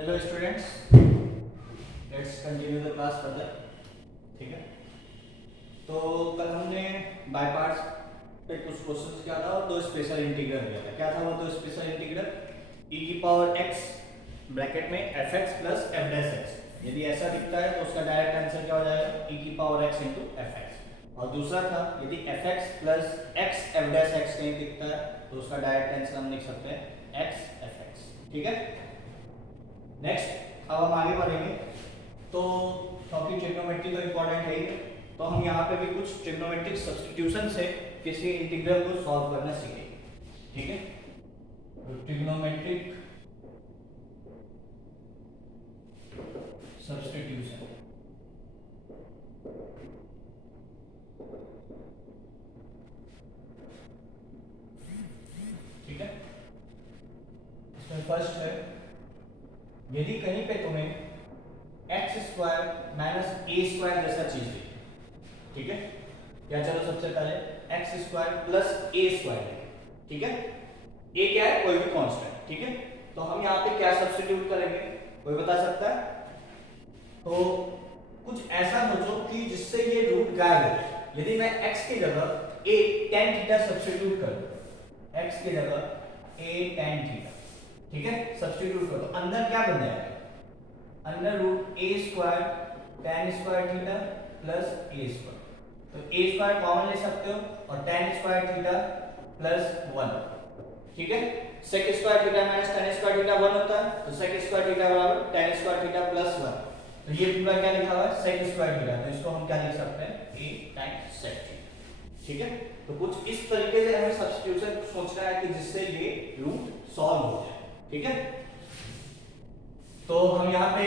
Hello students, let's continue the class further. ठीक है, तो कल हमने बाय पार्ट्स पे कुछ क्वेश्चंस किया था और दो स्पेशल इंटीग्रल दिया था। क्या था वो दो स्पेशल इंटीग्रल? e की पावर x ब्रैकेट में fx plus f dash x। यदि ऐसा दिखता है तो उसका डायरेक्ट आंसर क्या हो जाएगा? e की पावर x इंटू fx। और दूसरा था यदि fx plus x f dash x कहीं दिखता है तो उसका डायरेक्ट आंसर हम लिख सकते हैं x fx। ठीक है, नेक्स्ट अब हम आगे बढ़ेंगे। तो क्योंकि ट्रिग्नोमेट्री तो इम्पोर्टेंट है ही, तो हम यहाँ पे भी कुछ ट्रिग्नोमेट्रिक सब्स्टिट्यूशन से किसी इंटीग्रल को सॉल्व करना सीखेंगे। ठीक है, तो ट्रिग्नोमेट्रिक सब्स्टिट्यूशन। ठीक है, इसमें फर्स्ट है यदि कहीं पे तुम्हें x square minus a square जैसा चीज है, ठीक है, या चलो सबसे पहले x square plus a square है। ठीक है, ए क्या है? कोई भी कांस्टेंट। ठीक है, तो हम यहाँ पे क्या सब्स्टिट्यूट करेंगे? कोई बता सकता है? तो कुछ ऐसा सोचो कि जिससे ये रूट गायब हो जाए। यदि मैं x की जगह a tan थीटा सब्स्टिट्यूट कर दूं, x की जगह a tan थीटा, ठीक है, सब्स्टिट्यूट करो, अंदर क्या बन जाएगा? Under root a square tan square theta plus a square. तो ए स्क्वायर कॉमन ले सकते हो और tan स्क्वायर थीटा प्लस 1। ठीक है, sec square theta minus tan square theta 1 होता है, तो sec स्क्वायर थीटा बराबर tan स्क्वायर थीटा प्लस 1। तो ये पूरा क्या लिखा हुआ है? sec स्क्वायर थीटा, तो इसको हम क्या लिख सकते हैं? a times sec theta. ठीक है, तो कुछ इस तरीके से हमें सब्स्टिट्यूशन सोचना है कि जिससे ये रूट सॉल्व हो जाए। ठीक है, तो हम यहाँ पे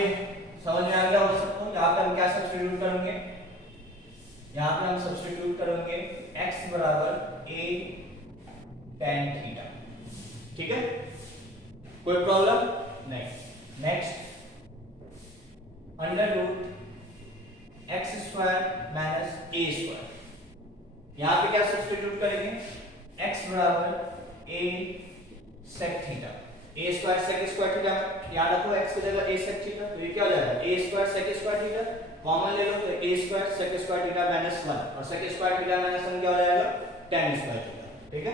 समझ में आ गया हो सबको? यहाँ पे हम क्या सब्स्टिट्यूट करेंगे? यहाँ पे हम सब्स्टिट्यूट करेंगे x बराबर a tan थीटा। ठीक है, कोई प्रॉब्लम नहीं। Next, under root x square minus a square, यहाँ पे क्या सब्स्टिट्यूट करेंगे? x बराबर a sec theta. a square sec square theta, याद रखो x की जगह a sec थीटा, तो ये क्या हो जाएगा? a square sec square theta common ले लो, तो a square sec square theta minus 1 और sec स्क्वायर थीटा माइनस 1 क्या हो जाएगा? tan square theta. ठीक है,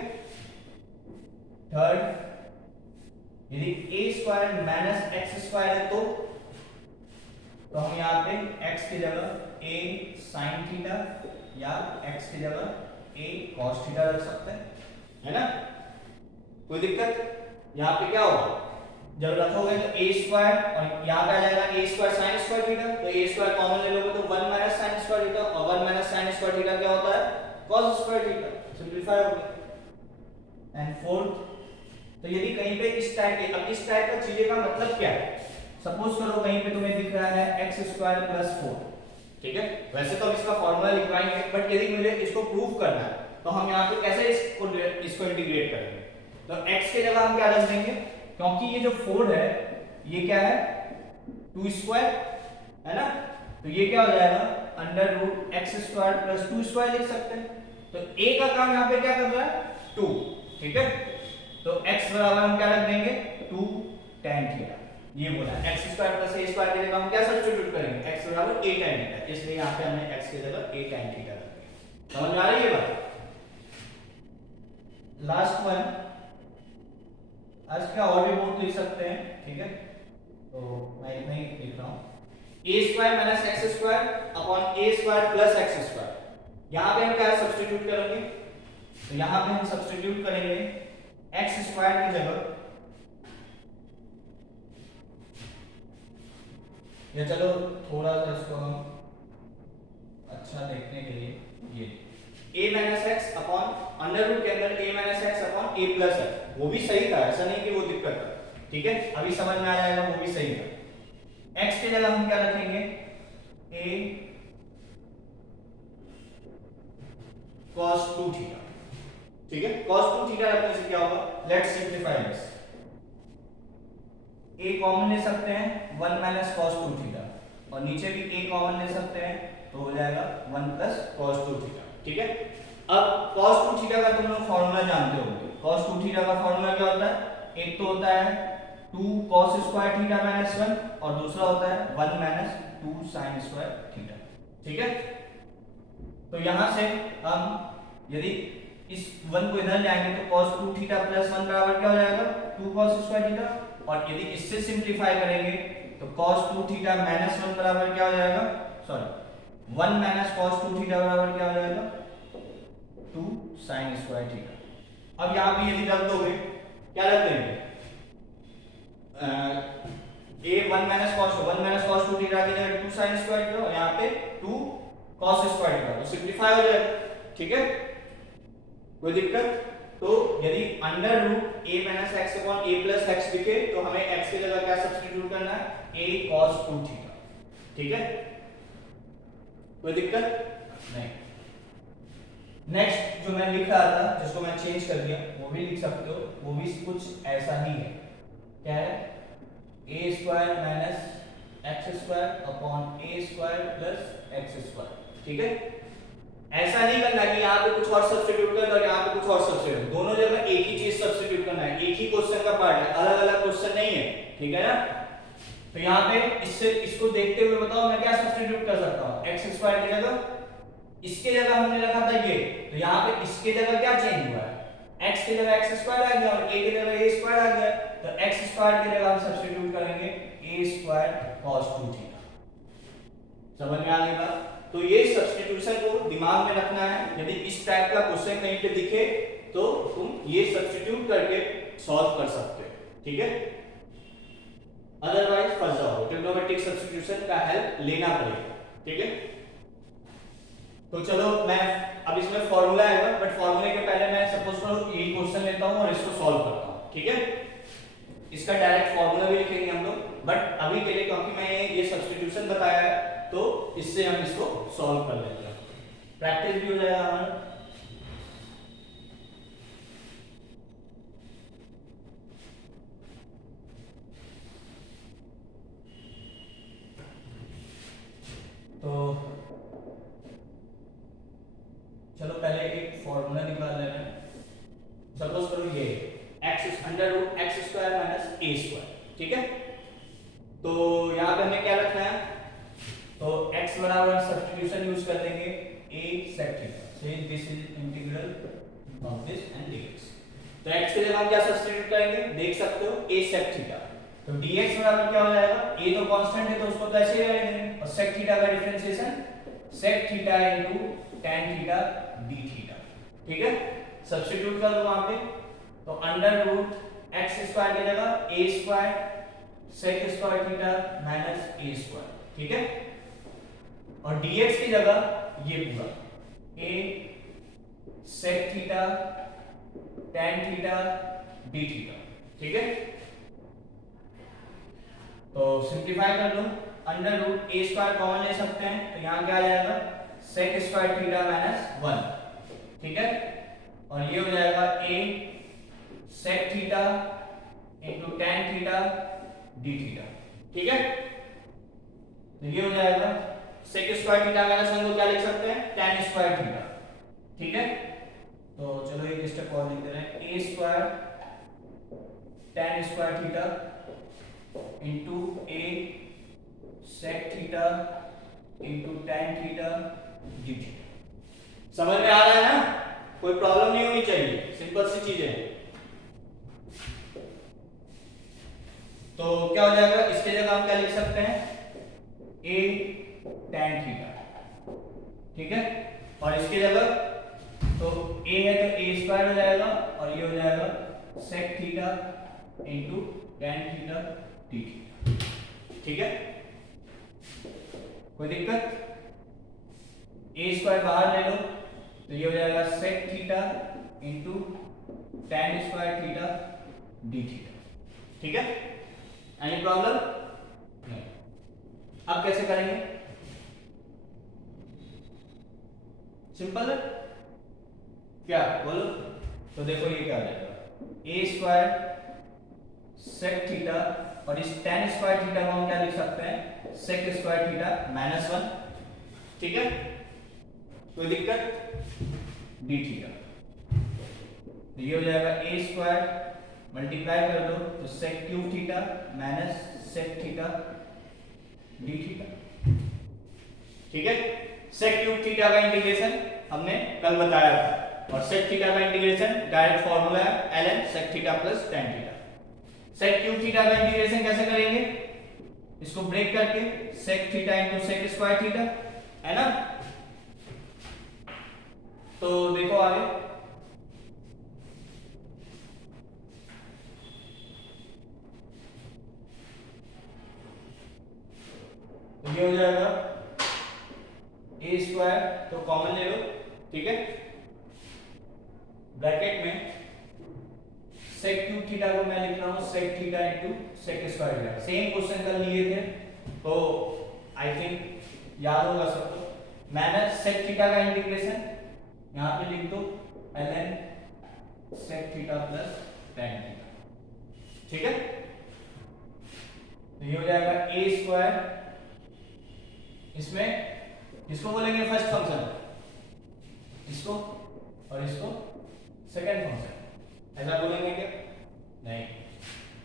थर्ड, यदि a square minus x square है तो हम यहाँ पे x की जगह a sin थीटा या x की जगह a cos थीटा रख सकते हैं, है ना? कोई दिक्कत? यहाँ पे क्या होगा? जब रखोगे तो a स्क्वायर और यहाँ पे आ जाएगा a square sin square theta, तो a स्क्वायर कॉमन ले लोगे तो 1 माइनस sin स्क्वायर थीटा, और 1 माइनस sin स्क्वायर थीटा क्या होता है? cos square theta. सिंपलीफाई हो गया। एंड फोर्थ, तो यदि कहीं पे इस टाइप के, अब इस टाइप का चीजें का मतलब क्या है? सपोज करो कहीं पे तुम्हें दिख रहा है x स्क्वायर प्लस 4। ठीक है, वैसे तो हम इसका फॉर्मूला लिखवाएंगे, बट यदि मुझे इसको प्रूव करना है तो हम यहाँ पे कैसे इसको इंटीग्रेट करेंगे? तो x की जगह हम क्या रख देंगे? क्योंकि ये जो 4 है ये क्या है? 2 स्क्वायर है ना, तो ये क्या हो जाएगा? Under root x square plus 2 square लिख सकते हैं। तो a का काम यहाँ पे क्या कर रहा है? 2। ठीक है, तो x बराबर हम क्या रख देंगे? 2 tan थीटा। ये बोला x square plus a square की जगह हम क्या सब्स्टिट्यूट करेंगे? x बराबर a tan थीटा, इसलिए यहाँ पे हमने x की जगह a tan थीटा रख दिया। समझ में आ रही है बात? लास्ट वन, आज क्या और भी बहुत लिख सकते हैं। ठीक है, तो मैं इतना ही लिख रहा हूँ, a square minus x square upon a square plus x square. यहाँ पे हम क्या सब्स्टिट्यूट करेंगे? तो यहाँ पे हम सब्स्टिट्यूट करेंगे एक्स स्क्वायर की जगह, या चलो थोड़ा सा इसको हम अच्छा देखने के लिए ये a minus x upon under root के अंदर a minus x upon a plus x, वो भी सही था, ऐसा नहीं कि वो दिक्कत था। ठीक है, अभी समझ में आ जाएगा, वो भी सही था। x की जगह हम क्या रखेंगे? a cos 2 theta. ठीक है, cos 2 थीटा रखने से क्या होगा? Let's simplify this. a common ले सकते हैं 1 माइनस cos 2 थीटा, और नीचे भी a कॉमन ले सकते हैं, तो हो जाएगा 1 प्लस cos 2 थीटा। ठीक है, अब cos 2 थीटा का तुम लोग फॉर्मूला जानते होंगे। cos 2 थीटा का फॉर्मूला क्या होता है? एक तो होता है 2 cos स्क्वायर थीटा माइनस 1 और दूसरा होता है 1 माइनस 2 sin स्क्वायर थीटा। ठीक है, तो यहां से हम यदि इस 1 को इधर लाएंगे तो cos 2 थीटा प्लस 1 बराबर क्या हो जाएगा 2 cos स्क्वायर थीटा, और यदि इससे सिंपलीफाई करेंगे तो cos 2 थीटा माइनस 1 बराबर क्या हो जाएगा, सॉरी 1 माइनस cos 2 थीटा बराबर क्या हो जाएगा 2 sin स्क्वायर थीटा। अब यहां पे यदि रख दोगे क्या रख देंगे a 1 माइनस cos 2 थीटा की जगह 2 sin स्क्वायर थीटा और यहां पे 2 cos स्क्वायर थीटा, तो सिंपलीफाई हो जाएगा। ठीक है, कोई दिक्कत? तो यदि under root a minus x upon a plus x लिखे तो हमें x की जगह क्या सब्स्टिट्यूट करना है a cos 2 थीटा। ठीक है, कोई दिक्कत नहीं। नेक्स्ट जो मैं लिख रहा था जिसको मैं चेंज कर दिया वो भी लिख सकते हो, वो भी कुछ ऐसा ही है। क्या है a square minus x square upon a square plus x square. ठीक है, ऐसा नहीं करना कि यहाँ पे कुछ और सब्स्टिट्यूट करना और यहाँ पे कुछ और सब्स्टिट्यूट, दोनों जगह एक ही चीज सब्स्टिट्यूट करना है, एक ही क्वेश्चन का पार्ट है, अलग अलग क्वेश्चन नहीं है। ठीक है ना, तो यहाँ पे इससे इसको देखते हुए बताओ मैं क्या सब्स्टिट्यूट कर सकता हूँ, एक्स स्क्वायर की जगह इसके जगह हमने रखा था ये, तो यहाँ पे इसके जगह क्या चेंज हुआ है, x की जगह x स्क्वायर आ गया और a की जगह a स्क्वायर आ गया, तो x स्क्वायर की जगह हम सब्स्टिट्यूट करेंगे a स्क्वायर cos 2 थीटा। समझ में आ गई बात? तो ये सब्स्टिट्यूशन को दिमाग में रखना है, यदि इस टाइप का क्वेश्चन कहीं पे दिखे तो तुम ये सब्स्टिट्यूट करके सॉल्व कर सकते हो। ठीक है, अदरवाइज फंस जाओगे, ट्रिग्नोमेट्रिक सब्स्टिट्यूशन का हेल्प लेना पड़ेगा। ठीक है, तो चलो मैं अब इसमें फॉर्मूला आएगा, बट फॉर्मूले के पहले मैं सपोज करो यही क्वेश्चन लेता हूं और इसको सॉल्व करता हूं। ठीक है, इसका डायरेक्ट फॉर्मूला भी लिखेंगे हम लोग, बट अभी के लिए क्योंकि मैं ये सब्स्टिट्यूशन बताया है तो इससे हम इसको सॉल्व कर लेते हैं, प्रैक्टिस भी हो जाएगा हमारा। तो चलो पहले एक फॉर्मूला निकाल लेते हैं। सपोज करो ये x under root x square minus a square. ठीक है, तो यहाँ पे हमें क्या रखना है, तो x बराबर सब्स्टिट्यूशन यूज कर देंगे a sec थीटा, से this is integral of this and dx। तो x के जगह हम क्या सब्स्टिट्यूट करेंगे देख सकते हो a sec थीटा, तो dx बराबर क्या हो जाएगा, a तो कांस्टेंट है तो उसको तो ऐसे ही रहने देंगे, और sec थीटा का differentiation sec theta into tan theta d theta. ठीक है, सब्स्टिट्यूट कर दो वहां पे, तो अंडर रूट x स्क्वायर की जगह a square sec square theta minus a square. ठीक है, और dx की जगह ये पूरा a sec theta tan theta d theta. ठीक है, तो सिंपलीफाई कर लो, under root a square common ले सकते हैं तो यहाँ क्या आ जाएगा sec स्क्वायर थीटा माइनस 1। ठीक है, और ये हो जाएगा a sec theta into tan theta d theta. ठीक है, तो ये हो जाएगा sec स्क्वायर थीटा माइनस 1 को क्या लिख सकते हैं tan स्क्वायर थीटा। ठीक है, तो चलो एक स्टेप और लिख दे रहे हैं, a square tan square theta into a sec theta into tan theta d theta. समझ में आ रहा है ना, कोई प्रॉब्लम नहीं होनी चाहिए, सिंपल सी चीजें हैं। तो क्या हो जाएगा, इसके जगह हम क्या लिख सकते हैं a tan थीटा। ठीक है, और इसके जगह तो a है तो a स्क्वायर हो जाएगा और ये हो जाएगा sec theta into tan theta d theta. ठीक है, कोई दिक्कत? a स्क्वायर बाहर ले लो तो ये हो जाएगा sec theta into tan square theta d theta. ठीक है, एनी प्रॉब्लम नहीं? अब कैसे करेंगे, सिंपल है क्या, बोलो। तो देखो ये क्या हो जाएगा a स्क्वायर sec थीटा और इस tan स्क्वायर थीटा को हम क्या लिख सकते हैं sec स्क्वायर थीटा माइनस 1। ठीक है, कोई दिक्कत, d थीटा, तो ये हो जाएगा a स्क्वायर मल्टीप्लाई कर दो तो sec cube theta minus sec theta d theta. ठीक है, सेक क्यूब थीटा का इंटीग्रेशन हमने कल बताया था और सेक थीटा का इंटीग्रेशन डायरेक्ट फॉर्मूला है ln sec theta plus tan theta. Sec cube theta का इंटीग्रेशन कैसे करेंगे, इसको ब्रेक करके sec theta into sec square theta, है ना। तो देखो आगे, तो ये हो जाएगा ए स्क्वायर, तो कॉमन ले लो, ठीक है। ब्रैकेट में सेक क्यूब थीटा को मैं लिख रहा हूं sec theta into sec square theta. Same question कल लिए थे तो आई थिंक याद होगा सबको। माइनस सेक थीटा का इंटीग्रेशन यहां पे लिख दो ln sec theta plus tan theta, ठीक है। तो ये हो जाएगा ए स्क्वायर, इसमें इसको बोलेंगे फर्स्ट फंक्शन, इसको और इसको सेकंड फंक्शन, ऐसा बोलेंगे क्या? नहीं,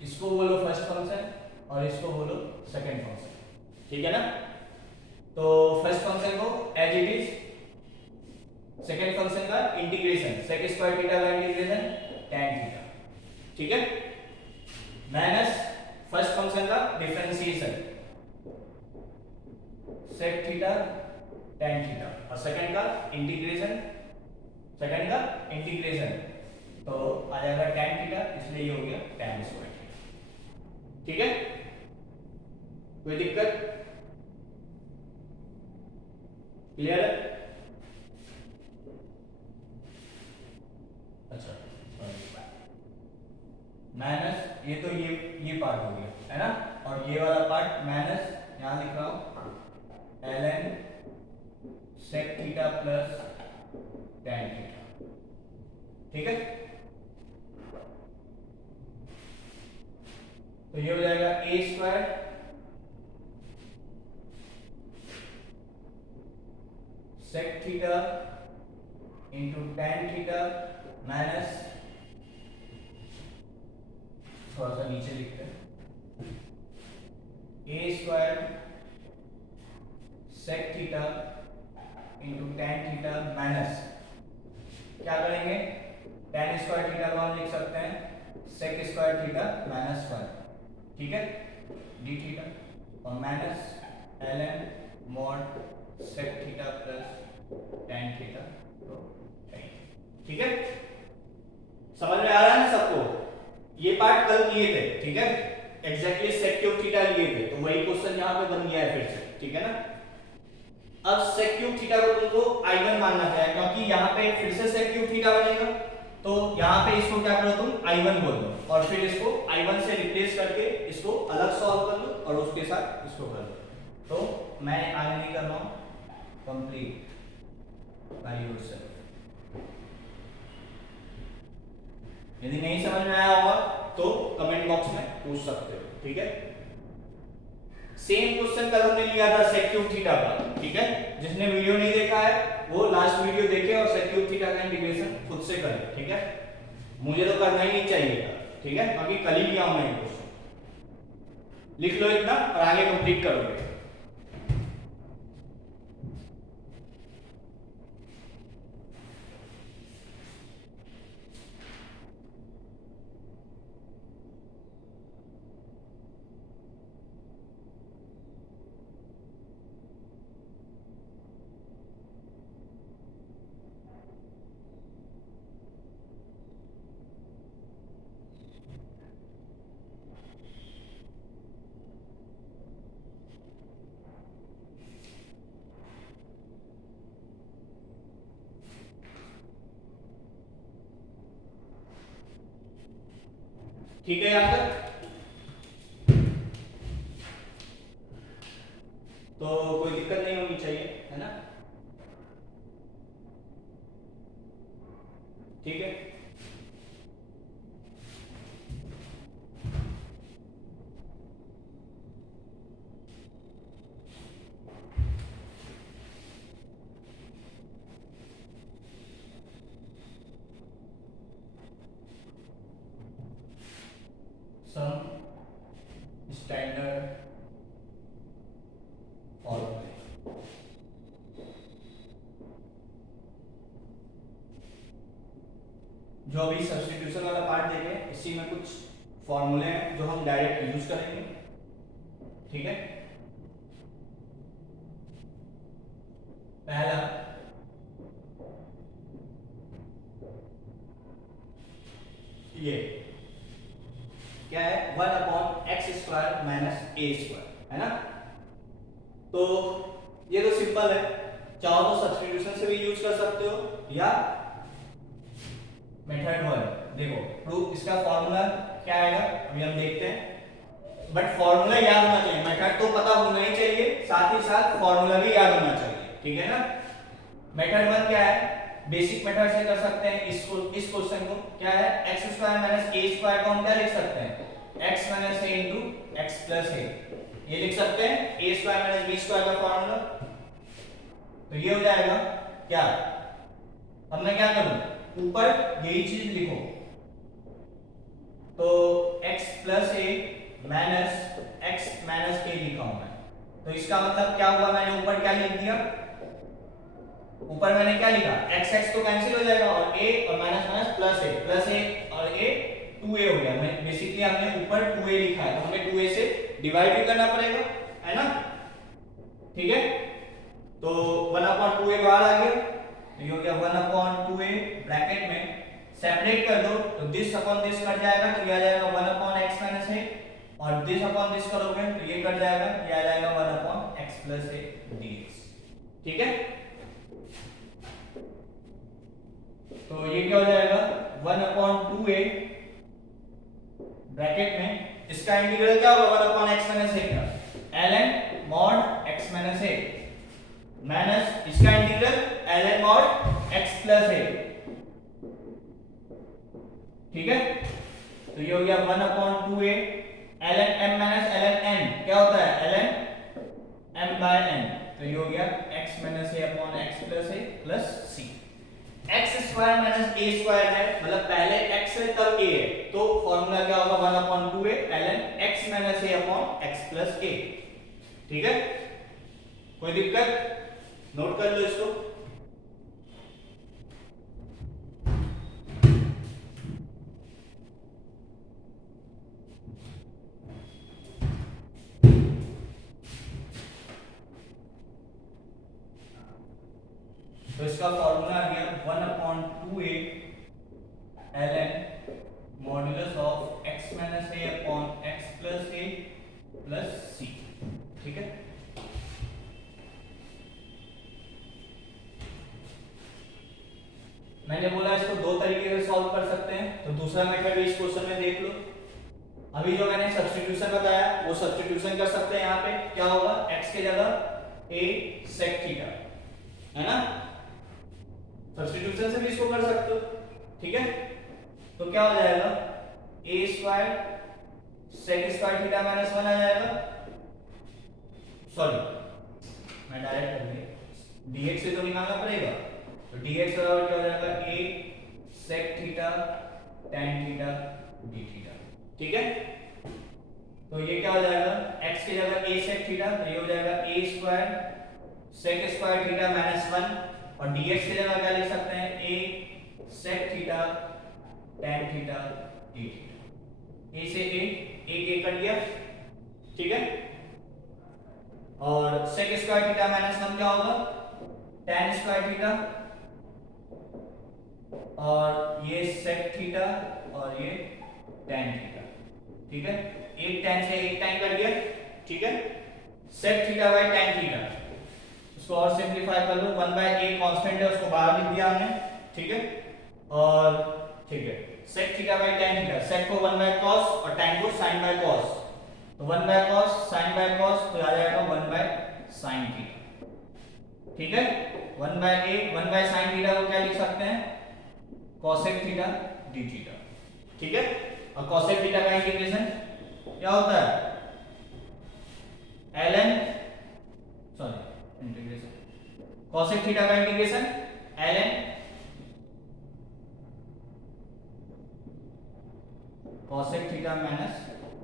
इसको बोलो फर्स्ट फंक्शन और इसको बोलो सेकंड फंक्शन, ठीक है ना। तो फर्स्ट फंक्शन को as it is, second function का इंटीग्रेशन सेक स्क्वायर थीटा का इंटीग्रेशन tan थीटा, ठीक है, माइनस फर्स्ट फंक्शन का differentiation sec theta tan theta और सेकंड का इंटीग्रेशन, सेकंड का इंटीग्रेशन तो आ जाएगा tan थीटा, इसलिए ये हो गया tan स्क्वायर थीटा, ठीक है। कोई दिक्कत? क्लियर है? अच्छा, माइनस ये तो ये पार्ट हो गया, है ना, और ये वाला पार्ट माइनस यहां लिख रहा हूं ln sec theta plus tan theta, ठीक है। तो ये हो जाएगा a square sec theta into tan theta minus, थोड़ा सा नीचे लिखते हैं, a square sec theta into tan theta minus, क्या करेंगे, tan स्क्वायर थीटा को हम लिख सकते हैं सेक स्क्वायर थीटा माइनस 1, ठीक है, डी थीटा और minus ln mod sec theta plus tan theta, तो ठीक है। समझ में आ रहा है ना सबको? ये पार्ट कल किए थे, ठीक है, एग्जैक्टली सेक क्यूब थीटा लिए थे, तो वही क्वेश्चन यहां पे बन गया है फिर से, ठीक है ना। अब सेक क्यूब थीटा को तुमको I1 मानना है, क्योंकि यहाँ पे फिर से सेक क्यूब थीटा बनेगा, तो यहाँ पे इसको क्या करो तुम I1 बोल दो और फिर इसको I1 से रिप्लेस करके इसको अलग सॉल्व कर लो और उसके साथ इसको कर लो। तो मैं आगे नहीं कर रहा हूँ, कंप्लीट बाय योरसेल्फ। यदि नहीं समझ में आया होगा तो कमेंट बॉक्स में पूछ सकते हो, ठीक है। सेम क्वेश्चन कल हमने लिया था सेक क्यूब थीटा का, ठीक है। जिसने वीडियो नहीं देखा है वो लास्ट वीडियो देखे और सेक क्यूब थीटा का इंटीग्रेशन खुद से करे, ठीक है। मुझे तो करना ही नहीं चाहिए था, ठीक है, क्योंकि कल ही लिया हूं मैं ये क्वेश्चन। लिख लो इतना और आगे कंप्लीट करोगे। ठीक है यहां तक? तो कोई दिक्कत नहीं होनी चाहिए, है ना, ठीक है। सम स्टैंडर्ड फॉर्मूले। जो अभी सब्स्टिट्यूशन वाला पार्ट देखे, इसी में कुछ फॉर्मूले हैं जो हम डायरेक्ट यूज करेंगे, ठीक है। पहला ये क्या है, 1/x² माइनस a², है ना। तो ये तो सिंपल है, चाहो तो सब्स्टिट्यूशन से भी यूज कर सकते हो या मेथड 1। देखो प्रूफ, इसका फॉर्मूला क्या आएगा अभी हम देखते हैं, बट फॉर्मूला याद होना चाहिए, मेथड तो पता होना ही चाहिए, साथ ही साथ फॉर्मूला भी याद होना चाहिए, ठीक है ना। मेथड 1 क्या है, बेसिक मेथड से कर सकते हैं इस क्वेश्चन को, क्या है, x² माइनस a² को हम क्या लिख सकते हैं, x minus a into x plus a, ये लिख सकते हैं a² माइनस b² का फॉर्मूला। तो ये हो जाएगा क्या, अब मैं क्या करूं, ऊपर यही चीज लिखो, तो x plus a minus x minus a लिखा हूं मैं। तो इसका मतलब क्या हुआ, मैंने ऊपर क्या लिख दिया, ऊपर मैंने क्या लिखा, x x तो कैंसिल हो जाएगा और a और माइनस माइनस प्लस a और a 2a हो गया। मैं बेसिकली हमने ऊपर 2a लिखा है, तो हमें 2a से डिवाइड भी करना पड़ेगा, है ना, ठीक है। तो 1/2a बाहर आ गया, तो ये हो गया 1/2a, ब्रैकेट में सेपरेट कर दो तो दिस अपॉन दिस कट जाएगा, तो ये आ जाएगा 1/x माइनस a, और दिस अपॉन दिस करोगे तो ये कट जाएगा, ये आ जाएगा 1/x प्लस a dx, ठीक है। तो ये क्या हो जाएगा, 1/2a ब्रैकेट में इसका इंटीग्रल क्या होगा, 1/x माइनस a का ln mod x minus a minus इसका integral ln mod x plus a, ठीक है। तो ये हो गया 1/2a ln m minus ln n, क्या होता है ln m बाय n, तो ये हो गया x minus a upon x plus a plus c। x² minus a² है, मतलब पहले x है तब a है, तो फॉर्मूला क्या होगा, 1/2a ln x minus a upon x plus a, ठीक है। कोई दिक्कत, नोट कर लो इसको। तो इसका फॉर्मूला आ गया 1/2a ln modulus of x minus a upon x plus a plus c, ठीक है। मैंने बोला इसको दो तरीके से सॉल्व कर सकते हैं, तो दूसरा मेथड भी इस क्वेश्चन में देख लो। अभी जो मैंने सब्स्टिट्यूशन बताया वो सब्स्टिट्यूशन कर सकते हैं, यहाँ पे क्या होगा, x के जगह a sec थीटा, है ना, सब्स्टिट्यूशन से भी इसको कर सकते हो, ठीक है। तो क्या हो जाएगा, a² sec² थीटा माइनस 1 आ जाएगा, सॉरी मैं डायरेक्ट कर दिया, dx से तो निकालना पड़ेगा, तो dx बराबर क्या हो जाएगा, a sec theta tan theta d theta, ठीक है। तो ये क्या हो जाएगा, x की जगह a sec थीटा, तो ये हो जाएगा a² sec² थीटा माइनस 1, और dx की जगह क्या लिख सकते हैं, a sec theta tan theta d theta, a से a कट गया, ठीक है। और sec² थीटा माइनस 1 क्या होगा, tan² थीटा, और ये sec थीटा और ये tan थीटा, ठीक है। एक tan से एक tan कट गया, ठीक है। sec theta by tan theta, इसको और सिंपलीफाई कर लो, 1/a कांस्टेंट है उसको बाहर लिख दिया हमने, ठीक है। और ठीक है, sec theta by tan theta, sec को 1/cos और tan को sin बाय cos, तो 1/cos sin बाय cos, तो आ जाएगा 1/sin थीटा, ठीक है। 1/a 1/sin थीटा को क्या लिख सकते हैं, cosec थीटा d थीटा, ठीक है। और cosec थीटा का इंटीग्रेशन क्या होता है, ln इंटीग्रेशन cosec थीटा का integration ln cosec theta minus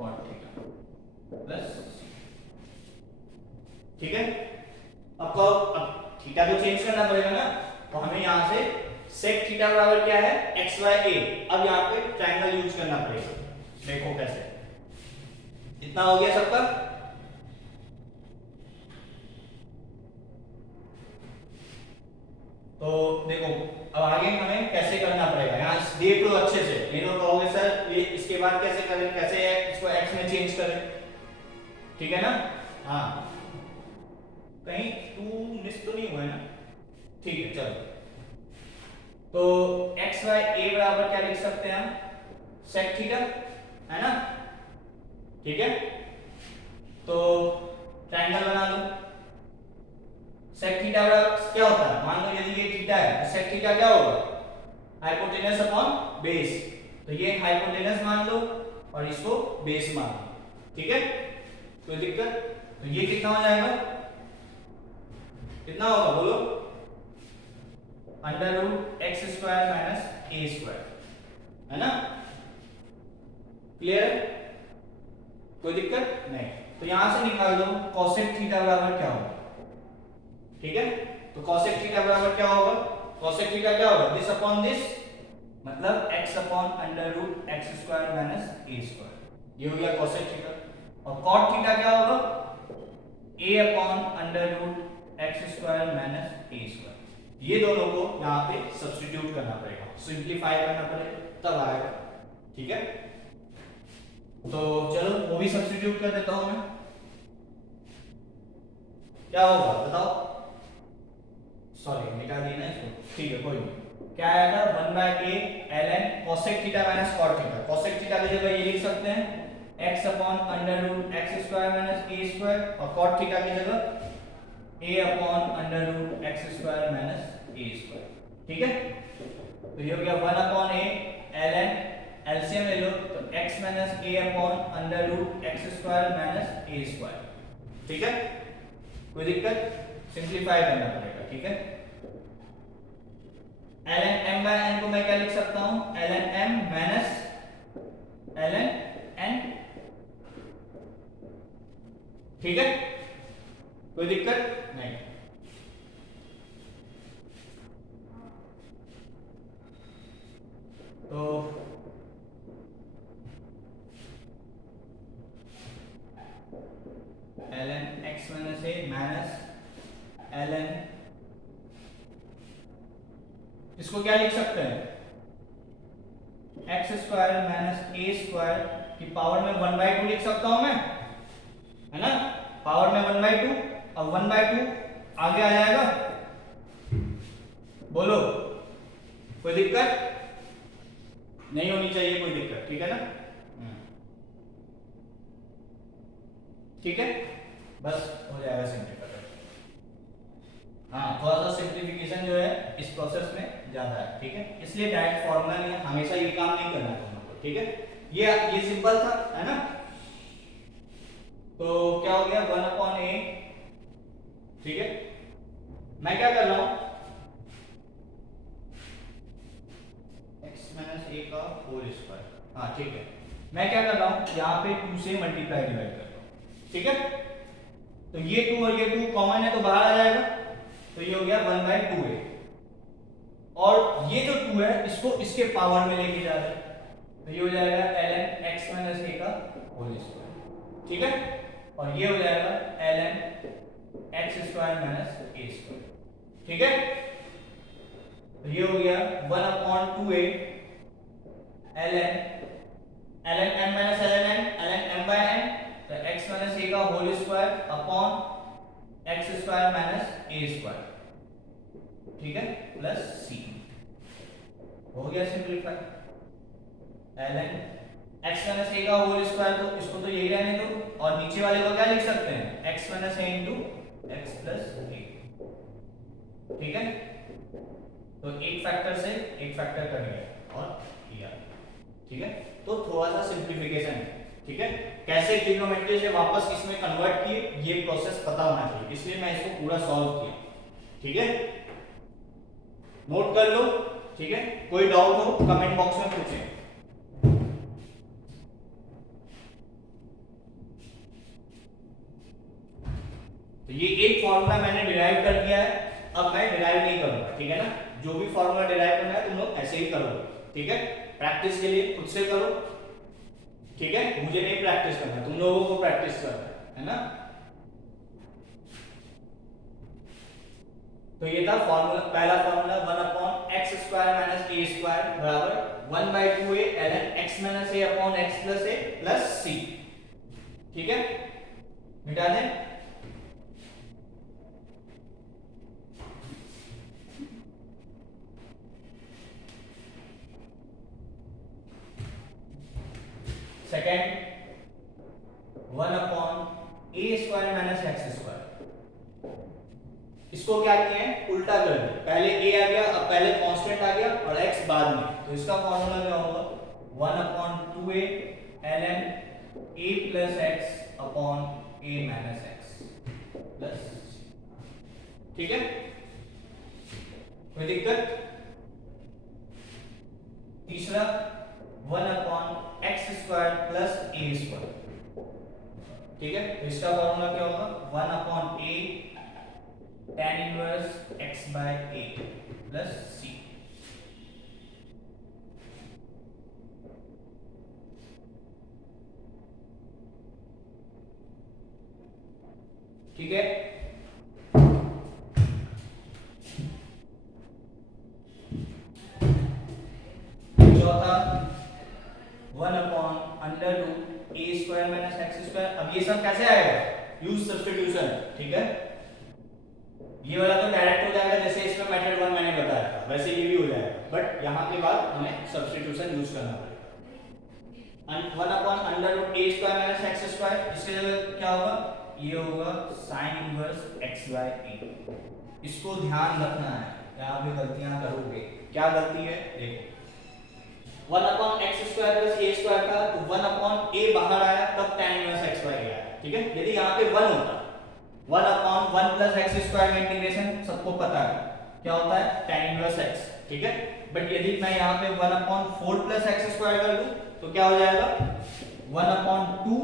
cot theta plus, ठीक है। अब थीटा तो चेंज करना पड़ेगा ना, तो हमें यहां से sec थीटा बराबर क्या है, xy a। अब यहां पे ट्रायंगल यूज करना पड़ेगा, देखो कैसे। इतना हो गया सबका। तो देखो अब आगे हमें कैसे करना पड़ेगा, यहाँ देख लो अच्छे से, नहीं तो कहोगे सर ये इसके बाद कैसे करें, कैसे है इसको x में चेंज करें, ठीक है ना। हाँ कहीं टू मिस तो नहीं हुआ है ना, ठीक है चलो। तो एक्स वाई ए बराबर क्या लिख सकते हैं हम, सेक थीटा, है ना, ठीक है। तो ट्रायंगल बना लो, सेक थीटा बराबर क्या होता है, मान लो यदि ये थीटा है तो सेक थीटा क्या होगा, हाइपोटेनस अपॉन बेस। तो ये हाइपोटेनस मान लो और इसको बेस मान लो, ठीक है, कोई दिक्कत। तो ये कितना हो जाएगा, कितना होगा बोलो, under root x square minus a square, है ना, क्लियर है, कोई दिक्कत नहीं। तो यहां से निकाल दो cosec थीटा बराबर क्या होगा, ठीक है। तो cosec थीटा बराबर क्या होगा, cosec थीटा क्या होगा, दिस अपॉन दिस, मतलब x upon under root x square minus a square, ये हो गया cosec थीटा। और cot थीटा क्या होगा, a upon under root x square minus a square. ये दोनों को यहाँ पे सब्स्टिट्यूट करना पड़ेगा, सिंप्लीफाई करना पड़ेगा, तब आएगा, ठीक है। तो चलो वो भी सब्स्टिट्यूट कर देता हूं मैं, क्या होगा बताओ, सॉरी मिटा दी ना इसको, ठीक है कोई नहीं। क्या आएगा, 1/a ln cosec theta minus cot theta. cosec theta की जगह ये लिख सकते हैं x upon under root x square minus a square, और cot थीटा की जगह a upon under root x square minus a square, ठीक है। तो ये हो गया 1/a ln, एलसीएम ले लो तो x minus a upon under root x square minus a square, ठीक है, कोई दिक्कत, सिंप्लीफाई करना पड़ेगा, ठीक है। ln m बाय n को मैं क्या लिख सकता हूं, ln m minus ln n, ठीक है, कोई दिक्कत नहीं। तो ln x minus a minus ln, इसको क्या लिख सकते हैं, x square minus a square की पावर में 1/2 लिख सकता हूं मैं, है ना, पावर में 1/2। अब 1/2 आगे आ जाएगा, बोलो कोई दिक्कत नहीं होनी चाहिए, कोई दिक्कत, ठीक है ना, ठीक है, बस हो जाएगा सिंप्लीफाई। हाँ थोड़ा सा सिंप्लीफिकेशन जो है इस प्रोसेस में ज्यादा है, ठीक है, इसलिए डायरेक्ट फॉर्मूला नहीं है, हमेशा ये काम नहीं करना तुमको, ठीक है। ये सिंपल था, है ना। तो क्या हो गया, 1/a, ठीक है। मैं क्या कर रहा हूं, x माइनस a का होल स्क्वायर, हाँ ठीक है, मैं क्या कर रहा हूं, यहाँ पे 2 से मल्टीप्लाई डिवाइड कर रहा हूं, ठीक है। तो ये 2 और ये 2 कॉमन है तो बाहर आ जाएगा, तो ये हो गया 1/2a, और ये जो 2 है इसको इसके पावर में लेके जा रहे हैं, तो ये हो जाएगा ln x माइनस a का होल स्क्वायर, ठीक है, और ये हो जाएगा ln x square minus a square, ठीक है। तो ये हो गया 1/2a ln m minus ln n ln m by n, तो x माइनस a का whole square upon x square minus a square, ठीक है, प्लस c, हो गया simplify. ln x minus a का होल स्क्वायर, तो इसको तो यही रहने दो, और नीचे वाले को क्या लिख सकते हैं, x minus a into x plus a, ठीक है। तो एक फैक्टर से एक फैक्टर कट गया और किया, ठीक है। तो थोड़ा सा सिंप्लीफिकेशन है, ठीक है, कैसे ट्रिग्नोमेट्री से वापस इसमें कन्वर्ट किए ये प्रोसेस पता होना चाहिए, इसलिए मैं इसको पूरा सॉल्व किया, ठीक है, नोट कर लो, ठीक है। कोई डाउट हो कमेंट बॉक्स में पूछें। तो ये एक फॉर्मूला मैंने डिराइव कर दिया है, अब मैं डिराइव नहीं करूंगा, ठीक है ना। जो भी फॉर्मूला डिराइव करना है तुम लोग ऐसे ही करोगे, ठीक है। प्रैक्टिस के लिए खुद से करो, ठीक है। मुझे नहीं प्रैक्टिस करना, तुम लोगों को प्रैक्टिस करना है ना। तो ये था फॉर्मूला, पहला फॉर्मूला 1/x² - a² बराबर 1/2a ln x - a upon x plus a plus c, ठीक है। मिटा दें। सेकेंड 1/a² - x², इसको क्या किए हैं, उल्टा कर दिया। पहले a आ गया, अब पहले कांस्टेंट आ गया और x बाद में, तो इसका फॉर्मूला क्या होगा 1/2a ln a plus x upon a minus x plus, ठीक है। कोई दिक्कत। तीसरा 1/x² प्लस a², ठीक है। तो इसका फॉर्मूला क्या होगा 1/a tan inverse x/a plus c, ठीक है। चौथा 1/√a² - x²। अब ये सब कैसे आएगा, यूज सब्स्टिट्यूशन, ठीक है। ये वाला तो डायरेक्ट हो जाएगा, जैसे इसमें मेथड 1 मैंने बताया था वैसे ये भी हो जाएगा, बट यहाँ के बाद हमें सब्स्टिट्यूशन यूज करना पड़ेगा। 1/√a² - x², इससे क्या होगा, ये होगा sin इनवर्स x/a। इसको ध्यान रखना है, यहाँ पे गलतियां करोगे। क्या गलती है, देखो 1/x² प्लस a² था, तो 1/a बाहर आया तब tan इनवर्स x/a आया, ठीक है। यदि यहाँ पे 1 होता, 1/1 प्लस x² का इंटीग्रेशन सबको पता है क्या होता है, tan इनवर्स x, ठीक है। बट यदि मैं यहाँ पे 1/4 प्लस x² कर दूं तो क्या हो जाएगा 1/2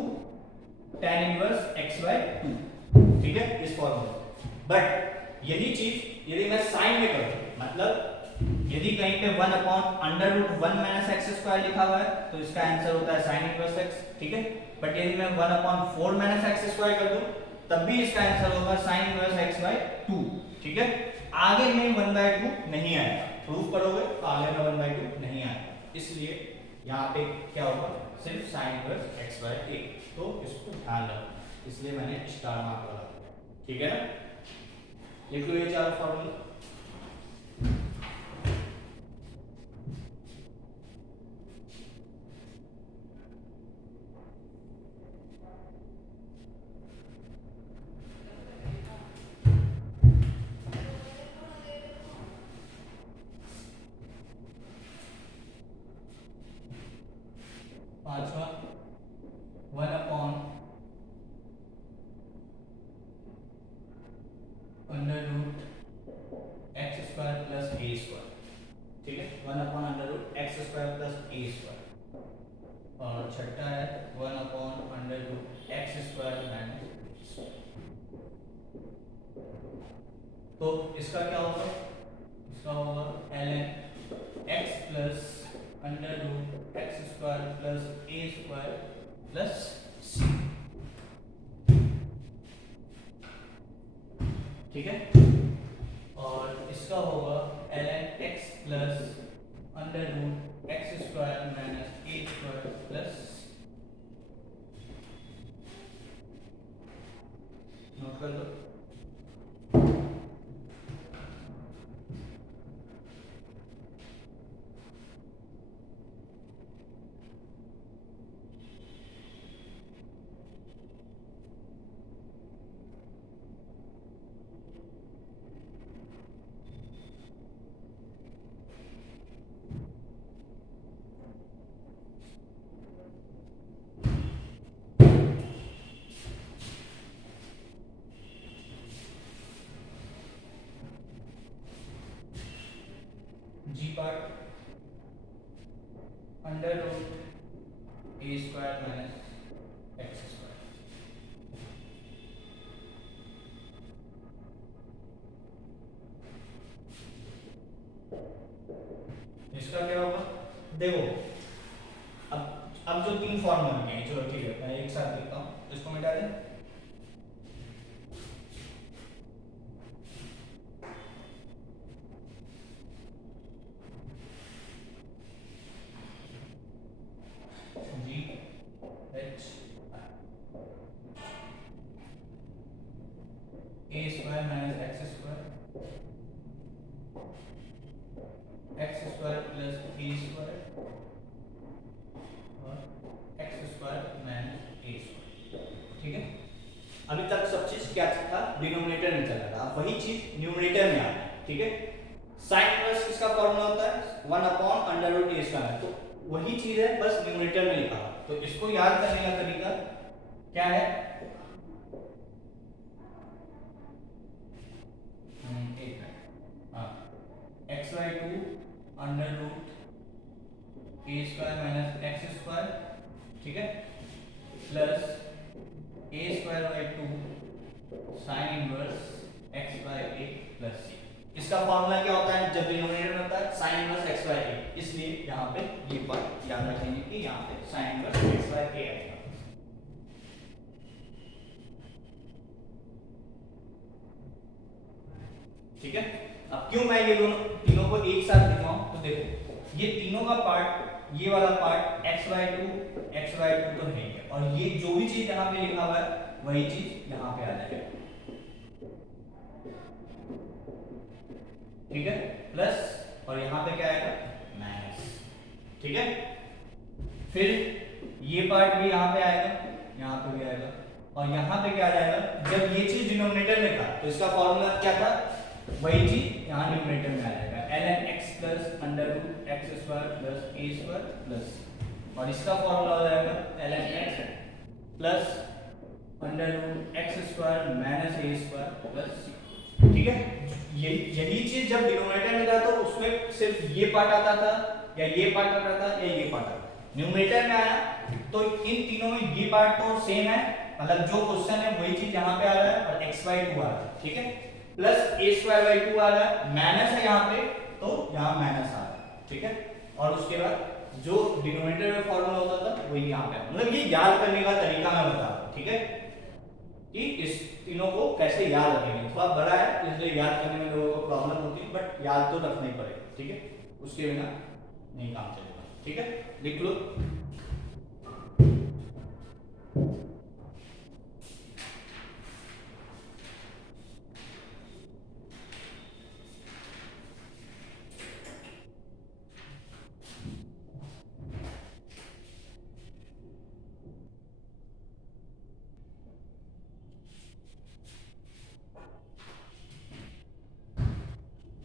tan इनवर्स x/2, ठीक है, इस फॉर्मूले। बट यही चीज यदि मैं साइन में करूं, मतलब यदि कहीं पे 1/√1 - x² लिखा हुआ है तो इसका आंसर होता है sin इनवर्स x, ठीक है। बट यदि मैं 1/4 - x² कर दूं तब भी इसका आंसर होगा sin इनवर्स x/2, ठीक है। आगे में 1/2 नहीं आएगा, प्रूफ करोगे तो आगे में 1/2 नहीं आएगा, इसलिए यहाँ पे क्या होगा, सिर्फ sin इनवर्स x/a। तो इसको ध्यान रखो, इसलिए मैंने स्टार मार्क लगा दिया, ठीक है ना। लिख लो ये चार फॉर्मूला। पांचवा 1/√x² प्लस a², ठीक है। 1/√x² प्लस a², और छठा है 1/√x² माइनस। तो इसका क्या होगा, इसका होगा ln x plus √x² plus a² plus c, ठीक है। और इसका होगा ln x plus √x² minus a² plus, note कर लो। जी पार्ट √a² माइनस x², अब जो तीन फॉर्मूला लिखे हैं, चलो ठीक है मैं एक साथ लिखता हूँ, इसको मिटा दें। जी H A square minus x square plus a square और x square minus a square. ठीक है, अभी तक सब चीज क्या था, डिनोमिनेटर में चल रहा था, अब वही चीज न्यूमरेटर में आ रहा है। ठीक है, साइन इनवर्स किसका फॉर्मूला होता है 1/√a स्क्वायर, तो वही चीज है बस न्यूमरेटर में लिखा हुआ। तो इसको याद करने का तरीका क्या है, x/2 √a square minus x square, ठीक है, plus a²/2 sine inverse x/a plus c। इसका फॉर्मूला क्या होता है जब डिनोमिनेटर में होता है साइन इनवर्स x/a, इसलिए यहाँ पे ये बात याद रखेंगे कि यहाँ पे साइन इनवर्स x/a आएगा। ठीक है, अब क्यों मैं ये दोनों तीनों को एक साथ लिखा हूं, तो देखो ये तीनों का पार्ट, ये वाला पार्ट x/2 तो है ही है, और ये जो भी चीज यहाँ पे लिखा हुआ है वही चीज यहाँ पे आ जाएगा। ठीक है, प्लस और यहाँ पे क्या आएगा माइनस। ठीक है, फिर ये पार्ट भी यहाँ पे आएगा, यहाँ पे भी आएगा, और यहाँ पे क्या आ जाएगा, जब ये चीज डिनोमिनेटर में था तो इसका फॉर्मूला क्या था, वही चीज यहाँ न्यूमरेटर में आ जाएगा, ln x plus √x² plus a square plus, और इसका फॉर्मूला हो जाएगा ln x plus √x² minus a square plus c। ठीक है, यही चीज जब डिनोमिनेटर में था तो उसमें सिर्फ ये पार्ट आता था या ये पार्ट आता था या ये पार्ट आता था, न्यूमरेटर में आया तो इन तीनों में ये पार्ट तो सेम है, मतलब जो क्वेश्चन है वही चीज यहाँ पे आ रहा है और x/2 आ रहा है। ठीक है, प्लस a²/2 आ रहा है, माइनस है यहाँ पे तो यहाँ माइनस आ रहा है। ठीक है, और उसके बाद जो डिनोमिनेटर में फॉर्मूला होता था वही यहाँ पे, मतलब ये याद करने का तरीका मैं बता रहा हूँ। ठीक है, कि इस तीनों को कैसे याद रखेंगे, थोड़ा बड़ा है इसलिए याद करने में लोगों को प्रॉब्लम होती है, बट याद तो रखना ही पड़ेगा। ठीक है, उसके बिना नहीं काम चलेगा। ठीक है, लिख लो।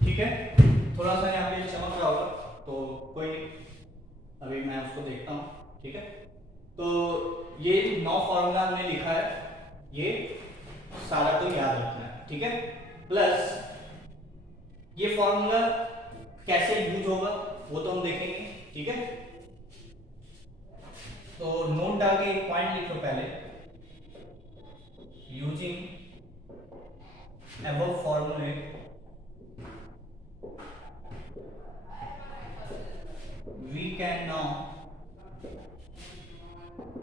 ठीक है, थोड़ा सा यहाँ पे चमक रहा होगा तो कोई नहीं, अभी मैं उसको देखता हूँ। ठीक है, तो ये 9 फॉर्मूला हमने लिखा है, ये सारा तो याद रखना है। ठीक है, प्लस ये फॉर्मूला कैसे यूज होगा वो तो हम देखेंगे। ठीक है, तो नोट डाल के एक पॉइंट लिख लो पहले, using above formulae we can now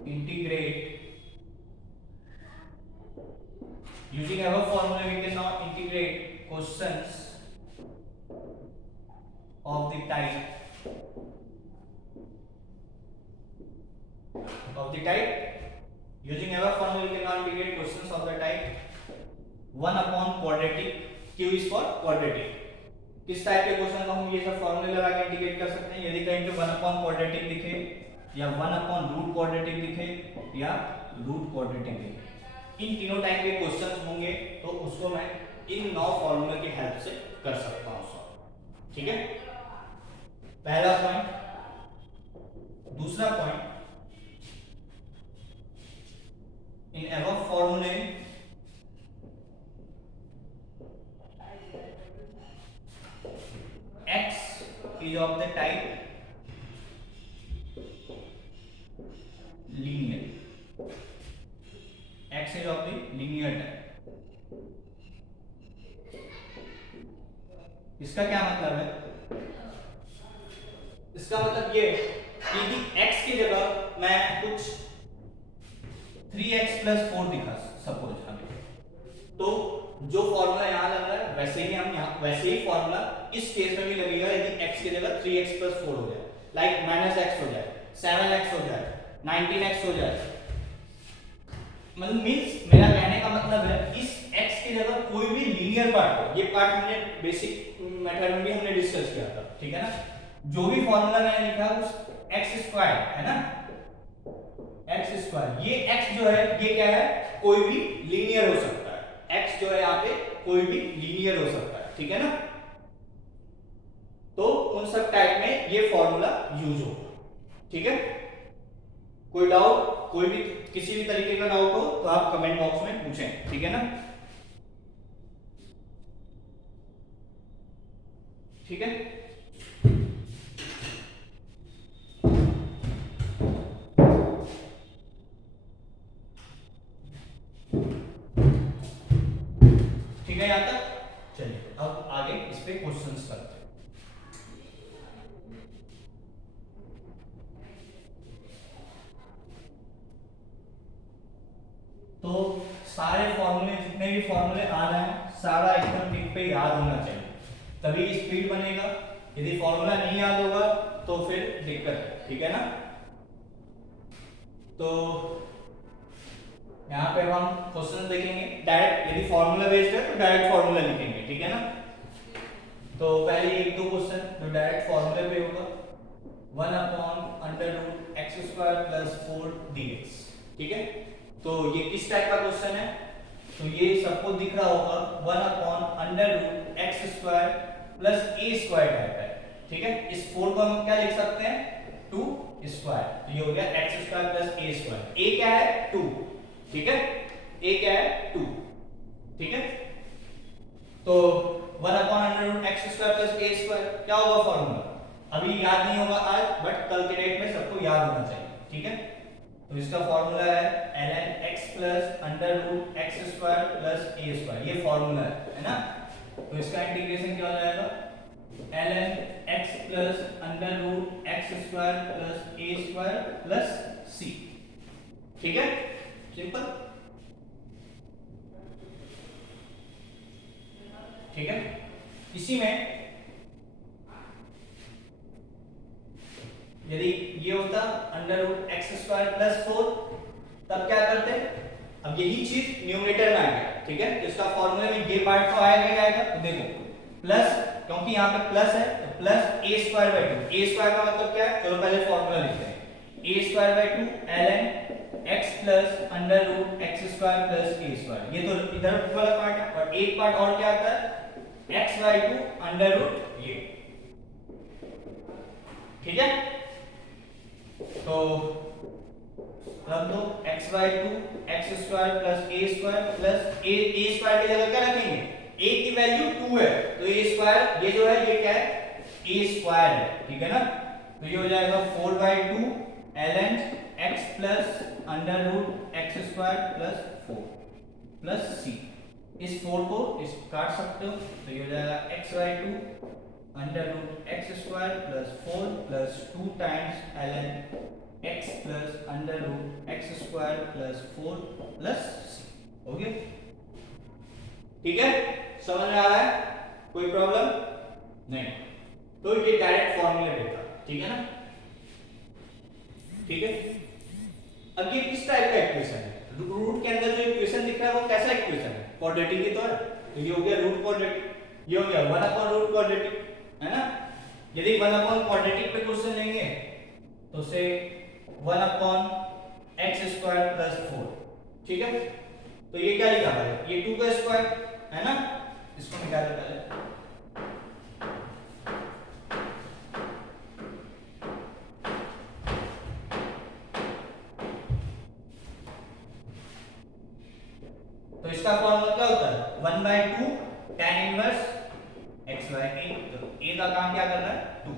integrate, using above formula we can now integrate questions of the type using above formula we can now integrate questions of the type 1/quadratic, q is for quadratic। किस type के question को हम ये सब फॉर्मूले लगा के integrate कर सकते हैं, यदि कहीं पे 1/quadratic दिखे या 1/√quadratic दिखे या √quadratic दिखे, इन तीनों टाइप के क्वेश्चंस होंगे तो उसको मैं इन 9 फॉर्मूले की हेल्प से कर सकता हूं सॉल्व। ठीक है, पहला पॉइंट। दूसरा पॉइंट, इन एबव फॉर्मूले x is of the type linear, x is of the linear type। इसका क्या मतलब है, इसका मतलब ये कि x की जगह मैं कुछ 3x+4 दिखा सपोज हमें, तो जो फॉर्मूला यहाँ लग रहा है वैसे ही हम यहाँ वैसे ही फॉर्मूला इस केस में भी लगेगा यदि x की जगह 3x+4 हो जाए, लाइक -x हो जाए, 7x हो जाए, 19x हो जाए। मतलब मींस मेरा कहने का मतलब है इस x की जगह कोई भी लीनियर पार्ट हो, ये पार्ट हमने बेसिक मेथड में भी हमने डिस्कस किया था, ठीक है ना। जो भी फॉर्मूला मैंने लिखा उस x² है ना, x², ये x जो है ये क्या है, कोई भी लीनियर हो सकता है, x जो है यहाँ पे कोई भी लीनियर हो सकता है, ठीक है ना। तो उन सब टाइप में ये फॉर्मूला यूज होगा, ठीक है। कोई डाउट, कोई भी किसी भी तरीके का डाउट हो तो आप कमेंट बॉक्स में पूछें, ठीक है ना, ठीक है। ठीक है यहाँ तक, चलिए अब आगे इस पे क्वेश्चंस करते हैं। तो सारे फॉर्मूले, जितने भी फॉर्मूले आ रहे हैं सारा एकदम टिक पे याद होना चाहिए, तभी स्पीड बनेगा। यदि फॉर्मूला नहीं याद होगा तो फिर दिक्कत है, ठीक है ना। तो यहाँ पे हम क्वेश्चन देखेंगे डायरेक्ट, यदि फॉर्मूला बेस्ड है तो डायरेक्ट फॉर्मूला लिखेंगे, ठीक है ना। तो पहले एक दो क्वेश्चन जो डायरेक्ट फॉर्मूले पे होगा, 1/√x² + 4dx, ठीक है। तो ये किस टाइप का क्वेश्चन है, तो ये सबको दिख रहा होगा 1/√x² + a² टाइप है, ठीक है। इस 4 को हम क्या लिख सकते हैं, 2 स्क्वायर, तो ये हो गया x² + a²। a क्या है, 2, ठीक है, a क्या है, 2, ठीक है। तो 1/√x² + a² क्या होगा फॉर्मूला, अभी याद नहीं होगा आज, बट कल के डेट में सबको याद होना चाहिए, ठीक है। तो इसका फॉर्मूला है ln x + √x² + a², ये फॉर्मूला है ना। तो इसका इंटीग्रेशन क्या हो जाएगा, ln x + √x² + a² + c, ठीक है, सिंपल, ठीक है। इसी में यदि ये होता √x² + 4 तब क्या करते, अब यही चीज न्यूमरेटर में आ गया, ठीक है। तो इसका फॉर्मूले में ये पार्ट तो आएगा ही आएगा, तो देखो प्लस, क्योंकि यहाँ पे प्लस है तो +a² / 2, a² का मतलब क्या है, चलो पहले फॉर्मूला लिखते हैं, a² / 2 ln x + √x² + a², ये तो इधर वाला पार्ट है, और एक पार्ट और क्या आता है, x/2 √ ये, ठीक है। तो रख दो x/2 x² + a² + a² की जगह क्या रखेंगे, a की वैल्यू 2 है तो a² ये जो है ये क्या है, a² है, ठीक है ना। तो ये हो जाएगा 4/2 ln x + √x² + 4 + c, इस 4 को इस काट सकते हो, तो ये हो जाएगा x/2 √x² + 4 + 2 times ln x + √x² + 4 + c, हो गया, ठीक है। समझ में आ रहा है, कोई प्रॉब्लम नहीं, तो ये डायरेक्ट फॉर्मूले देता, ठीक है ना, ठीक है। अब ये किस टाइप का इक्वेशन है, रूट के अंदर जो इक्वेशन दिख रहा है वो कैसा इक्वेशन है, क्वाड्रेटिक ही तो है, तो ये हो गया रूट क्वाड्रेटिक, ये हो गया 1/√, है ना। यदि 1/क्वाड्रेटिक पे क्वेश्चन लेंगे तो से 1/x² + 4, ठीक है। तो ये क्या लिखा है, ये 2 का स्क्वायर है ना, इसको निकालो पहले, तो इसका फॉर्मूला क्या होता है, 1/2 tan इनवर्स x/a, तो a का काम क्या कर रहा है, 2।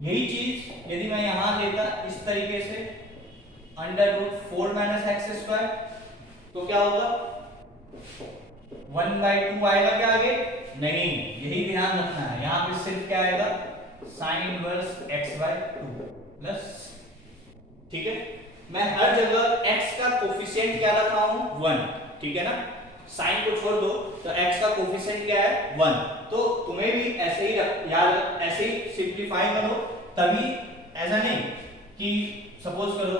यही चीज यदि मैं यहां लेता इस तरीके से √4 - x², तो क्या होगा, 1/2 आएगा क्या आगे, नहीं, यही ध्यान रखना है, यहां पे सिर्फ क्या आएगा, sin इनवर्स x/2 प्लस, ठीक है, मैं हर जगह x का कोफिशिएंट क्या रख रहा हूं 1, ठीक है ना, साइन को छोड़ दो तो x का कोफिशिएंट क्या है 1, तो तुम्हें भी ऐसे ही याद ऐसे ही सिंपलीफाई करो, तभी ऐसा नहीं कि सपोज करो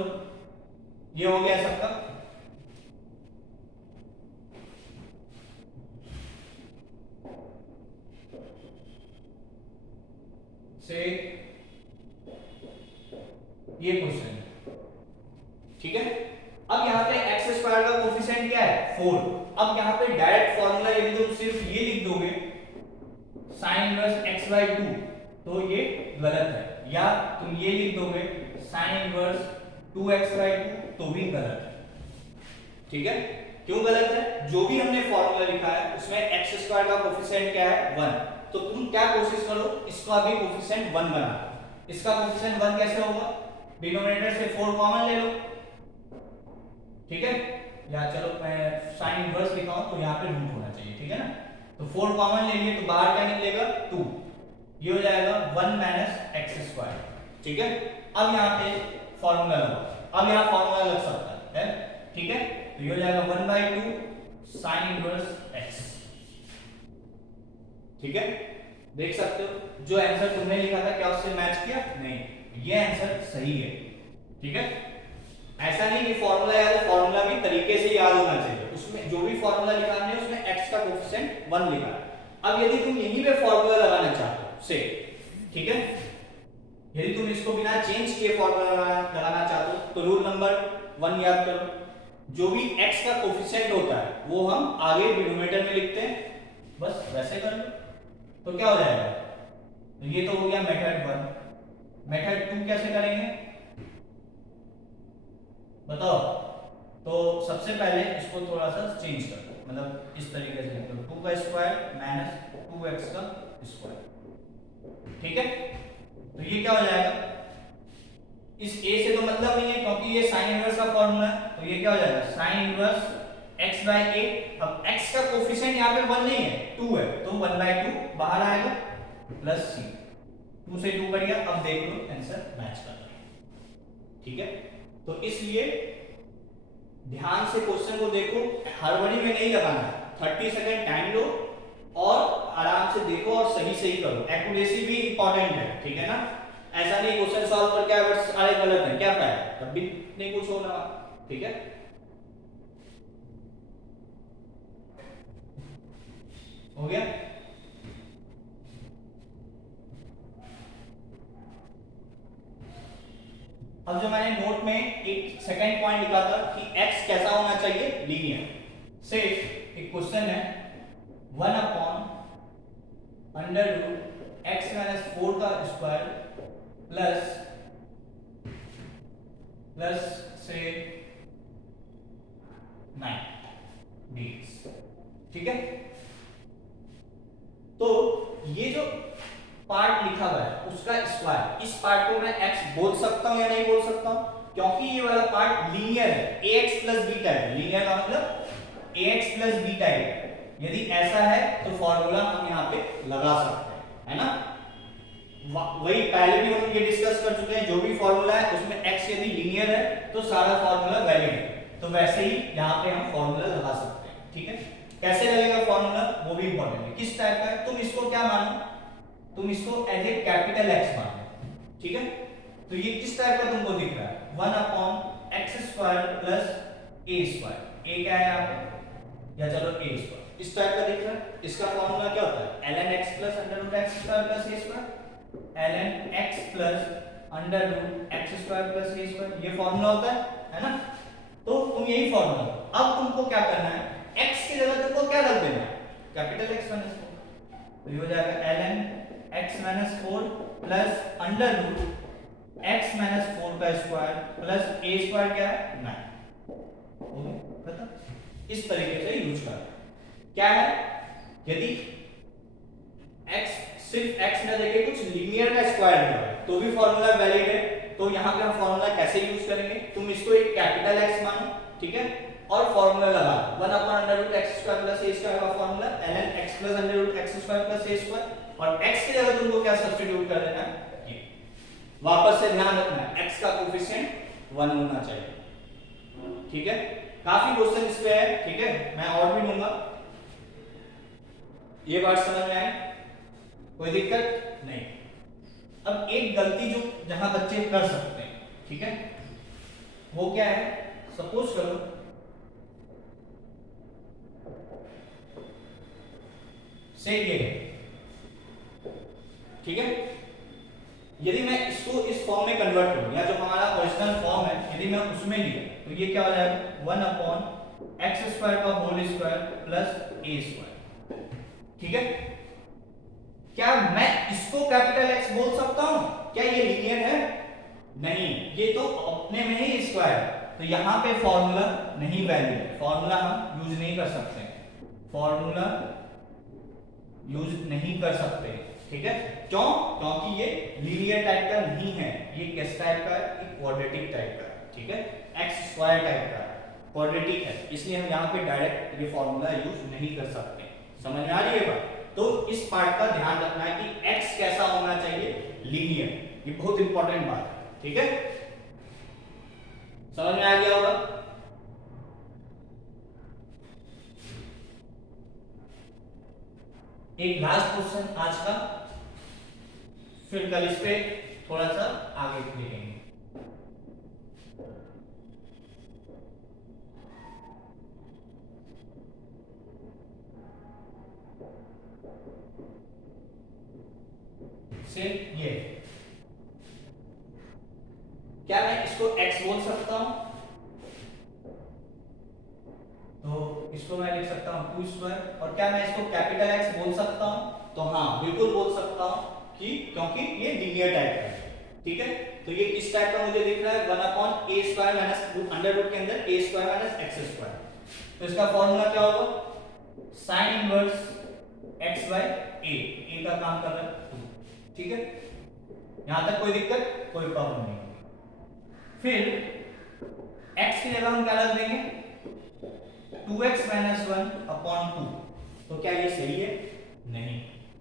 ये हो गया सबका, से ये क्वेश्चन है, ठीक है। अब यहाँ पे एक्स स्क्वायर का कोफिशिएंट क्या है 4, अब यहाँ पे डायरेक्ट फॉर्मूला यदि तुम सिर्फ ये लिख दोगे साइन इनवर्स x बाय 2 तो ये गलत है, या तुम ये लिख दोगे साइन इनवर्स 2x बाय 2 तो भी गलत है, ठीक है। क्यों गलत है? जो भी हमने फॉर्मूला लिखा है उसमें x स्क्वायर का कोफिशिएंट क्या है 1, तो तुम क्या कोशिश करो इसका भी कोफिशिएंट 1 बना, इसका कोफिशिएंट 1 कैसे होगा, डिनोमिनेटर से 4 कॉमन ले लो, ठीक है, या चलो मैं साइन इनवर्स लिखा हूं तो यहाँ पे रूट होना चाहिए, ठीक है ना, तो 4 कॉमन ले लिए तो बाहर क्या निकलेगा 2, ये हो जाएगा 1 माइनस एक्स स्क्वायर, ठीक है। अब यहाँ पे फॉर्मूला लगाओ, अब यहाँ फॉर्मूला लग सकता है, ठीक है, तो ये हो जाएगा 1 बाय 2 साइन इनवर्स x, ठीक है। देख सकते हो जो आंसर तुमने लिखा था क्या उससे मैच किया? नहीं, ये आंसर सही है, ठीक है। ऐसा नहीं कि फॉर्मूला याद है, फॉर्मूला भी तरीके से याद होना चाहिए, उसमें जो भी फॉर्मूला लिखा है उसमें x का कोएफिशिएंट 1 लिखा है। अब यदि तुम यहीं पे फॉर्मूला लगाना चाहते हो से, ठीक है, यदि तुम इसको बिना चेंज किए फॉर्मूला लगाना चाहते हो तो रूल नंबर 1 याद करो, जो भी x का कोएफिशिएंट होता है वो हम आगे डिनोमिनेटर में लिखते हैं, बस वैसे कर लो तो क्या हो जाएगा, तो ये तो हो गया मेथड 1, मेथड 2 कैसे करेंगे बताओ, तो सबसे पहले इसको थोड़ा सा चेंज कर दो, मतलब इस तरीके से लिख दो 2 का स्क्वायर माइनस 2x का स्क्वायर, ठीक है, तो ये क्या हो जाएगा, इस a से तो मतलब नहीं है क्योंकि ये साइन इनवर्स का फॉर्मूला है, तो ये क्या हो जाएगा sine inverse x by a, अब x का कोफिशिएंट यहाँ पे 1 नहीं है 2 है, तो 1 बाय 2 बाहर आएगा प्लस c, 2 से 2 कट गया, अब देख लो आंसर मैच कर रहा है, ठीक है। तो इसलिए ध्यान से क्वेश्चन को देखो, हड़बड़ी में नहीं लगाना है, 30 सेकंड टाइम लो और आराम से देखो और सही सही करो, एक्यूरेसी भी इंपॉर्टेंट है, ठीक है ना, ऐसा नहीं क्वेश्चन सॉल्व करके अगर सारे गलत है क्या फायदा, तब भी नहीं कुछ होना, ठीक है। हो गया, अब जो मैंने नोट में एक सेकंड पॉइंट लिखा था कि x कैसा होना चाहिए लीनियर, से एक क्वेश्चन है 1 upon under root x minus 4 का स्क्वायर प्लस से 9 dx, ठीक है। तो ये जो पार्ट लिखा हुआ है उसका स्क्वायर, इस पार्ट को मैं x बोल सकता हूं या नहीं बोल सकता हूं, क्योंकि ये वाला पार्ट लीनियर है, ax plus b type, linear का मतलब ax प्लस b टाइप, यदि ऐसा है तो फॉर्मूला हम यहाँ पे लगा सकते हैं, है ना, वही पहले भी हम ये डिस्कस कर चुके हैं, जो भी फॉर्मूला है उसमें x यदि लीनियर है तो सारा फॉर्मूला वैलिड है, तो वैसे ही यहाँ पे हम फॉर्मूला लगा सकते हैं, ठीक है। कैसे लगेगा फॉर्मूला वो भी इंपॉर्टेंट है, किस टाइप का है, तुम इसको क्या मानो, तुम इसको एज ए कैपिटल X मानो, ठीक है, तो ये किस टाइप का तुमको दिख रहा है 1 upon x square plus a square, ए क्या है यहाँ पे, या चलो ए स्क्वायर, इस टाइप का दिख रहा है, इसका फॉर्मूला क्या होता है ln x plus under root x square plus a square, ln x plus under root x square plus a square, ये फॉर्मूला होता है ना, तो तुम यही फॉर्मूला, अब तुमको क्या करना है x की जगह तुमको क्या रख देना है कैपिटल X माइनस 4, तो ये हो जाएगा ln x minus 4 plus under root x minus 4 का स्क्वायर प्लस a स्क्वायर क्या है 9, ओके खत्म, इस तरीके से यूज कर क्या है, यदि x सिर्फ x न देके कुछ लीनियर का स्क्वायर दिया है तो भी फॉर्मूला वैलिड है, तो यहाँ पे हम फॉर्मूला कैसे यूज करेंगे, तुम इसको एक कैपिटल X मानो, ठीक है, और फॉर्मूला लगा 1 upon under root x square plus a square का formula ln x plus under root x square plus a square, और x की जगह तुमको क्या सब्स्टिट्यूट कर देना है, ये वापस से ध्यान रखना है x का कोएफिशिएंट 1 होना चाहिए। ठीक है, काफी क्वेश्चन इस पे है। ठीक है, मैं और भी लूंगा। ये बात समझ में आई? कोई दिक्कत नहीं। अब एक गलती जो जहां बच्चे कर सकते हैं, ठीक है, वो क्या है? सपोज करो से ये है, ठीक है, यदि मैं इसको इस फॉर्म में कन्वर्ट करूं, या जो हमारा ओरिजिनल फॉर्म है यदि मैं उसमें लिखूं, तो ये क्या हो जाएगा? 1/x² का होल स्क्वायर प्लस a²। ठीक है, क्या मैं इसको कैपिटल X बोल सकता हूं? क्या ये लीनियर है? नहीं, ये तो अपने में ही स्क्वायर है, तो यहां पे फॉर्मूला नहीं वैलिड है, फॉर्मूला हम यूज नहीं कर सकते, फॉर्मूला यूज नहीं कर सकते। ठीक है, क्यों? क्योंकि ये लीनियर टाइप का नहीं है, ये किस टाइप का है? एक क्वाड्रेटिक टाइप का है। ठीक है, x² टाइप का है, क्वाड्रेटिक है, इसलिए हम यहाँ पे डायरेक्ट ये फॉर्मूला यूज नहीं कर सकते। समझ में आ रही है बात? तो इस पार्ट का ध्यान रखना है कि x कैसा होना चाहिए? लीनियर। ये बहुत इंपॉर्टेंट बात है। ठीक है, समझ में आ गया होगा? एक लास्ट क्वेश्चन आज का, फिर कल इस पे थोड़ा सा आगे देखेंगे। से ये क्या मैं इसको x बोल सकता हूं? तो इसको मैं लिख सकता हूं 2²। और क्या मैं इसको कैपिटल X बोल सकता हूं? तो हाँ, बिल्कुल बोल सकता हूं, कि क्योंकि ये लीनियर टाइप का है। ठीक है, तो ये किस टाइप का मुझे दिख रहा है? 1/a² माइनस अंडर रूट के अंदर a² माइनस x²। तो इसका फॉर्मूला क्या होगा? sin inverse x by a का काम कर रहा है 2। ठीक है, यहां तक कोई दिक्कत, कोई प्रॉब्लम नहीं। फिर x की जगह हम क्या रख देंगे? 2x - 1/2। तो क्या ये सही है? नहीं।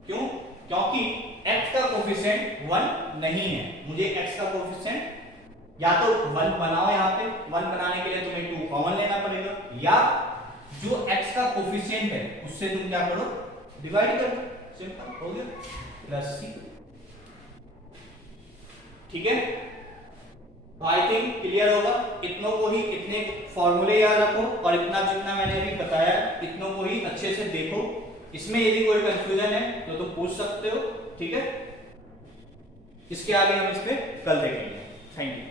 क्यों? क्योंकि x का कोफिशिएंट 1 नहीं है। मुझे x का कोफिशिएंट या तो 1 बनाओ, यहाँ पे 1 बनाने के लिए तुम्हें 2 कॉमन लेना पड़ेगा, या जो x का कोफिशिएंट है उससे तुम क्या करो? डिवाइड करो। सिंपल हो गया, प्लस c। ठीक है, आई थिंक क्लियर होगा। इतनों को ही, इतने फॉर्मूले याद रखो, और इतना जितना मैंने अभी बताया इतनों को ही अच्छे से देखो। इसमें यदि कोई कंफ्यूजन है तो पूछ सकते हो। ठीक है, इसके आगे हम इस पे कल देखेंगे। Thank you.